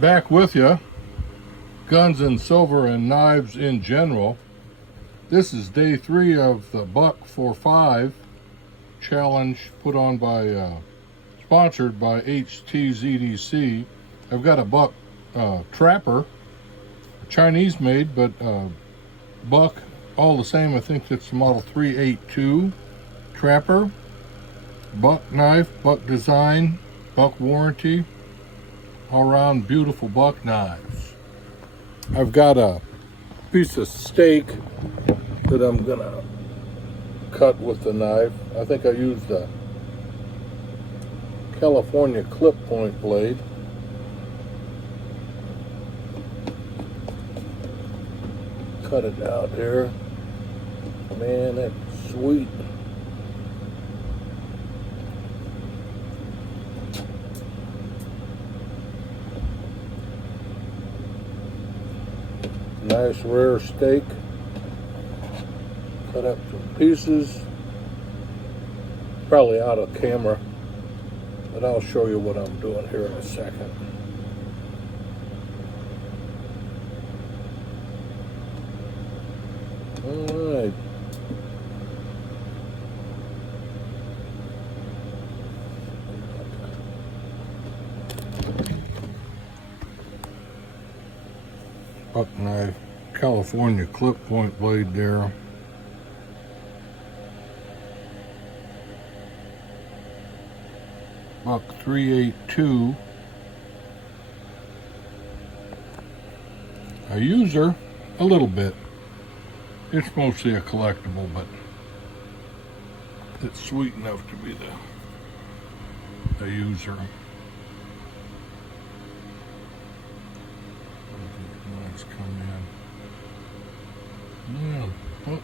Back with you. Guns and silver and knives in general. This is day 3 of the Buck for 5 challenge put on by, sponsored by HTZDC. I've got a Buck Trapper, Chinese made, but Buck, all the same. I think it's the model 382 Trapper. Buck knife, Buck design, Buck warranty. All around beautiful Buck knives. I've got a piece of steak that I'm gonna cut with the knife. I think I used a California clip point blade. Cut it out here. Man, that's sweet. Nice rare steak. Cut up some pieces. Probably out of camera, but I'll show you what I'm doing here in a second. All right. Buck knife, California clip point blade there. Buck 382. I use her a little bit. It's mostly a collectible, but it's sweet enough to be the user. Knives come in. Yeah. Oh.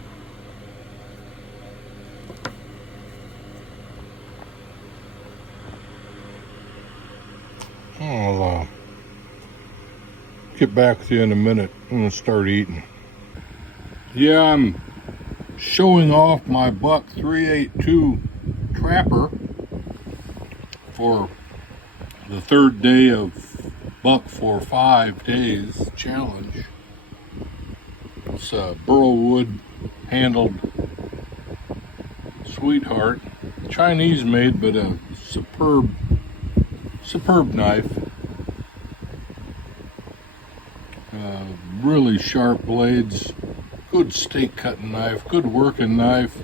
I'll get back with you in a minute. I'm gonna start eating. Yeah, I'm showing off my Buck 382 Trapper for the 3rd day of Buck for 5 days challenge. It's a burlwood handled sweetheart, Chinese made, but a superb knife. Really sharp blades, good steak cutting knife, good working knife.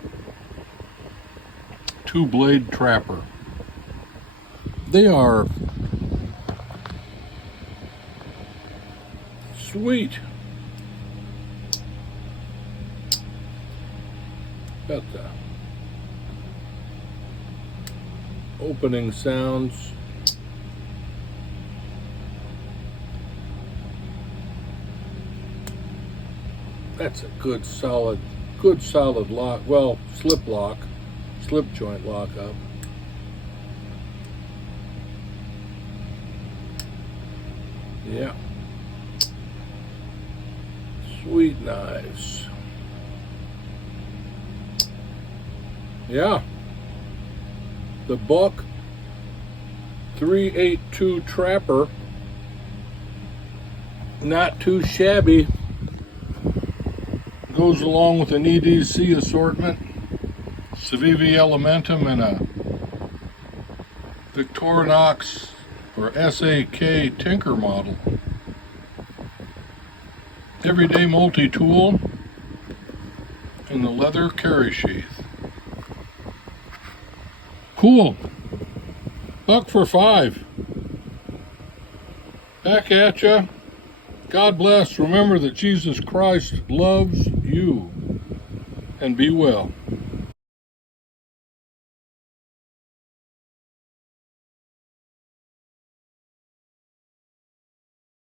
2-blade trapper. They are sweet. Got the opening sounds. That's a good solid lock. Well, slip joint lock up. Yeah. Sweet knives. Yeah. The Buck 382 Trapper. Not too shabby. Goes along with an EDC assortment, Civivi Elementum, and a Victorinox or SAK Tinker model. Everyday multi-tool in the leather carry sheath. Cool. Buck for 5. Back at ya. God bless. Remember that Jesus Christ loves you. And be well.